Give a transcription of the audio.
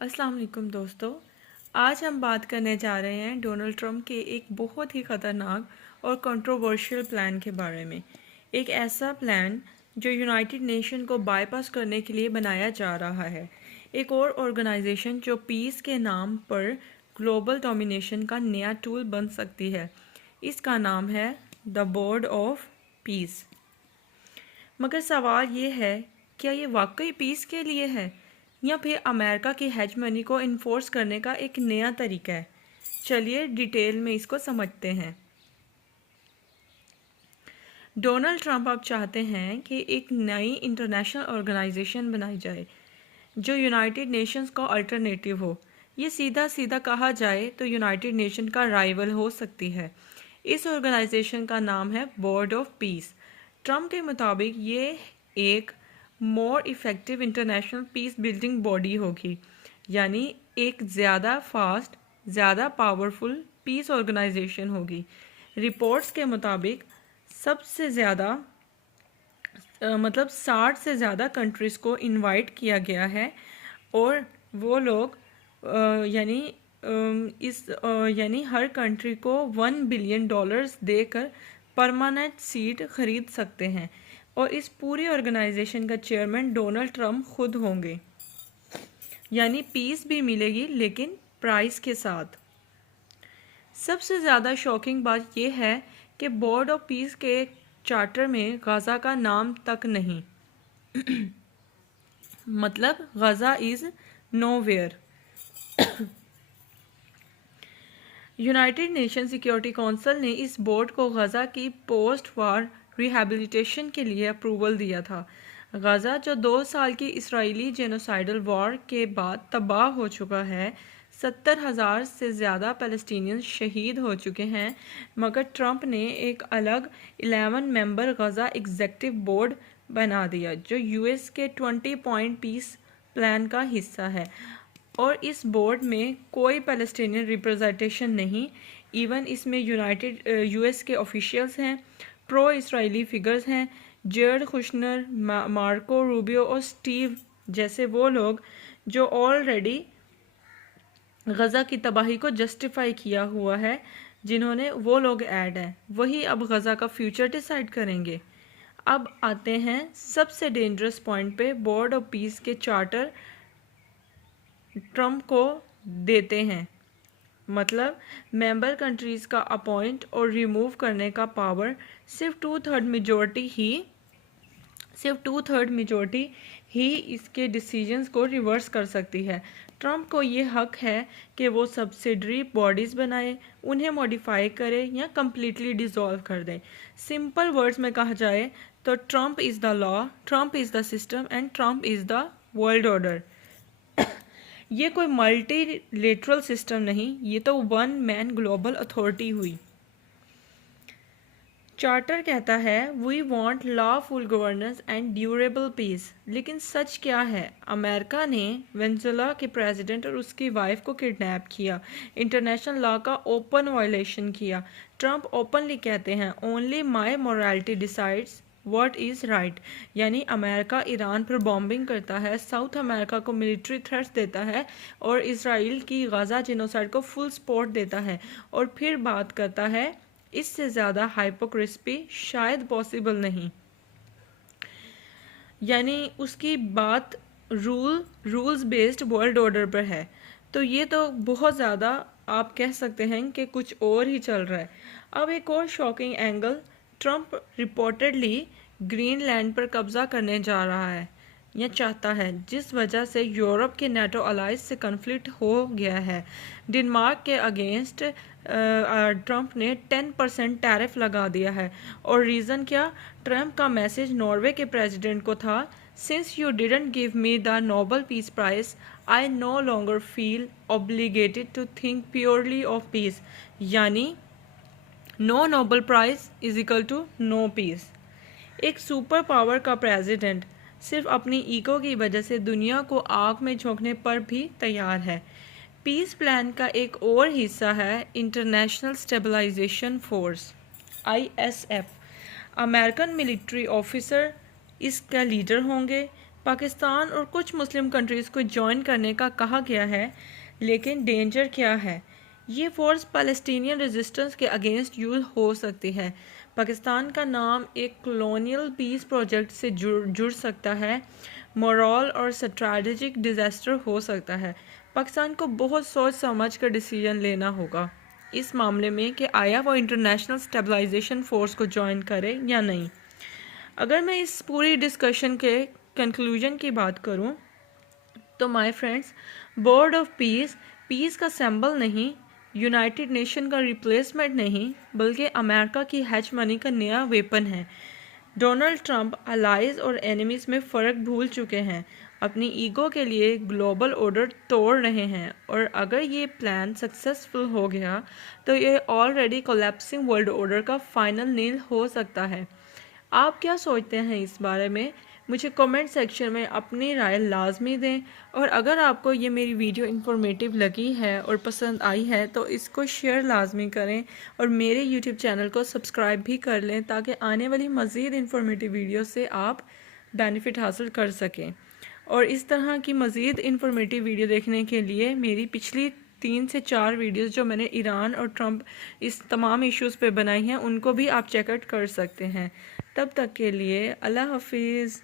अस्सलाम वालेकुम दोस्तों। आज हम बात करने जा रहे हैं डोनाल्ड ट्रंप के एक बहुत ही ख़तरनाक और कंट्रोवर्शियल प्लान के बारे में। एक ऐसा प्लान जो यूनाइटेड नेशन को बाईपास करने के लिए बनाया जा रहा है। एक और ऑर्गेनाइजेशन जो पीस के नाम पर ग्लोबल डोमिनेशन का नया टूल बन सकती है। इसका नाम है द बोर्ड ऑफ पीस। मगर सवाल ये है, क्या ये वाकई पीस के लिए है या फिर अमेरिका की हेजमनी को इन्फोर्स करने का एक नया तरीका है? चलिए डिटेल में इसको समझते हैं। डोनाल्ड ट्रंप अब चाहते हैं कि एक नई इंटरनेशनल ऑर्गेनाइजेशन बनाई जाए जो यूनाइटेड नेशंस का अल्टरनेटिव हो। ये सीधा सीधा कहा जाए तो यूनाइटेड नेशन का राइवल हो सकती है। इस ऑर्गेनाइजेशन का नाम है बोर्ड ऑफ पीस। ट्रंप के मुताबिक ये एक मोर effective international peace building body होगी, यानी एक ज़्यादा फास्ट, ज़्यादा पावरफुल पीस ऑर्गेनाइजेशन होगी। रिपोर्ट्स के मुताबिक सबसे ज़्यादा 60 से ज़्यादा कंट्रीज़ को इनवाइट किया गया है और वो लोग यानी यानी हर कंट्री को $1 बिलियन देकर परमानेंट सीट खरीद सकते हैं और इस पूरी ऑर्गेनाइजेशन का चेयरमैन डोनाल्ड ट्रंप खुद होंगे। यानी पीस भी मिलेगी लेकिन प्राइस के साथ। सबसे ज़्यादा शॉकिंग बात यह है कि बोर्ड ऑफ पीस के चार्टर में गाज़ा का नाम तक नहीं। मतलब Gaza is nowhere. United nation security council ने इस बोर्ड को गाज़ा की पोस्ट वार रिहैबिलिटेशन के लिए अप्रूवल दिया था। गाज़ा जो 2 साल की इसराइली जेनोसाइडल वॉर के बाद तबाह हो चुका है, 70,000 से ज़्यादा पैलेस्टीनियंस शहीद हो चुके हैं, मगर ट्रंप ने एक अलग 11 मेंबर गाज़ा एग्जेक्टिव बोर्ड बना दिया जो यूएस के 20 पॉइंट पीस प्लान का हिस्सा है। और इस बोर्ड में कोई पैलेस्टीनियन रिप्रेजेंटेशन नहीं। इवन इसमें यूएस के ऑफिशियल्स हैं, प्रो इसराइली फिगर्स हैं, जेred कुशनर, मार्को रूबियो और स्टीव जैसे वो लोग जो ऑलरेडी गज़ा की तबाही को जस्टिफाई किया हुआ है, जिन्होंने वो लोग ऐड हैं, वही अब गज़ा का फ्यूचर डिसाइड करेंगे। अब आते हैं सबसे डेंजरस पॉइंट पे। बोर्ड ऑफ पीस के चार्टर ट्रंप को देते हैं, मतलब मेंबर कंट्रीज़ का अपॉइंट और रिमूव करने का पावर सिर्फ टू थर्ड मेजॉरिटी ही इसके डिसीजंस को रिवर्स कर सकती है। ट्रंप को ये हक है कि वो सब्सिडरी बॉडीज़ बनाए, उन्हें मॉडिफाई करे या कम्प्लीटली डिसॉल्व कर दे। सिंपल वर्ड्स में कहा जाए तो Trump is the law, Trump is the system and Trump is the world order. ये कोई मल्टीलेटरल सिस्टम नहीं, ये तो वन मैन ग्लोबल अथॉरिटी हुई। चार्टर कहता है we want lawful governance and durable peace. लेकिन सच क्या है? अमेरिका ने वेनेजुएला के प्रेसिडेंट और उसकी वाइफ को किडनैप किया, इंटरनेशनल लॉ का ओपन वायलेशन किया। ट्रंप ओपनली कहते हैं only my morality decides what is right. यानी अमेरिका ईरान पर बॉम्बिंग करता है, साउथ अमेरिका को मिलिट्री थ्रेट्स देता है और इसराइल की गाज़ा जेनोसाइड को फुल सपोर्ट देता है, और फिर बात करता है इससे ज़्यादा हाइपोक्रिस्पी शायद पॉसिबल नहीं। यानी उसकी बात रूल्स बेस्ड वर्ल्ड ऑर्डर पर है। तो ये तो बहुत ज़्यादा आप कह सकते हैं कि कुछ और ही चल रहा है। अब एक और shocking angle, Trump reportedly Greenland पर कब्जा करने जा रहा है या चाहता है, जिस वजह से यूरोप के नाटो अलाइज से कन्फ्लिक्ट हो गया है। डेनमार्क के अगेंस्ट ट्रंप ने 10% टैरिफ लगा दिया है। और रीज़न क्या? ट्रंप का मैसेज नॉर्वे के प्रेसिडेंट को था, since you didn't give me the Nobel peace prize I no longer feel obligated to think purely of peace. यानी no Nobel prize is equal to no peace. एक super power का president सिर्फ अपनी ego की वजह से दुनिया को आग में झोंकने पर भी तैयार है। पीस प्लान का एक और हिस्सा है international stabilization force ISF। American military officer इसका लीडर होंगे, पाकिस्तान और कुछ मुस्लिम कंट्रीज़ को ज्वाइन करने का कहा गया है, लेकिन डेंजर क्या है? ये फोर्स पैलेस्टीनियन रेजिस्टेंस के अगेंस्ट यूज हो सकती है। पाकिस्तान का नाम एक कॉलोनियल पीस प्रोजेक्ट से जुड़ सकता है, मोरल और स्ट्रैटेजिक डिजास्टर हो सकता है। पाकिस्तान को बहुत सोच समझ कर डिसीजन लेना होगा इस मामले में कि आया वो इंटरनेशनल स्टेबलाइजेशन फोर्स को ज्वाइन करे या नहीं। अगर मैं इस पूरी डिस्कशन के कंक्लूजन की बात करूं, तो my friends, board of peace peace का सिंबल नहीं, यूनाइटेड नेशन का रिप्लेसमेंट नहीं, बल्कि अमेरिका की हेज मनी का नया वेपन है। डोनाल्ड ट्रंप अलाइज और एनिमीज में फ़र्क भूल चुके हैं, अपनी ईगो के लिए ग्लोबल ऑर्डर तोड़ रहे हैं, और अगर ये प्लान सक्सेसफुल हो गया तो ये ऑलरेडी कोलैप्सिंग वर्ल्ड ऑर्डर का फाइनल नील हो सकता है। आप क्या सोचते हैं इस बारे में? मुझे कमेंट सेक्शन में अपनी राय लाजमी दें, और अगर आपको ये मेरी वीडियो इन्फॉर्मेटिव लगी है और पसंद आई है तो इसको शेयर लाजमी करें, और मेरे यूट्यूब चैनल को सब्सक्राइब भी कर लें ताकि आने वाली मज़ीद इन्फॉर्मेटिव वीडियो से आप बेनिफिट हासिल कर सकें। और इस तरह की मज़ीद इन्फॉर्मेटिव वीडियो देखने के लिए मेरी पिछली 3 से 4 वीडियोस जो मैंने ईरान और ट्रंप इस तमाम इश्यूज़ पे बनाई हैं, उनको भी आप चेकआउट कर सकते हैं। तब तक के लिए अल्लाह हाफिज़।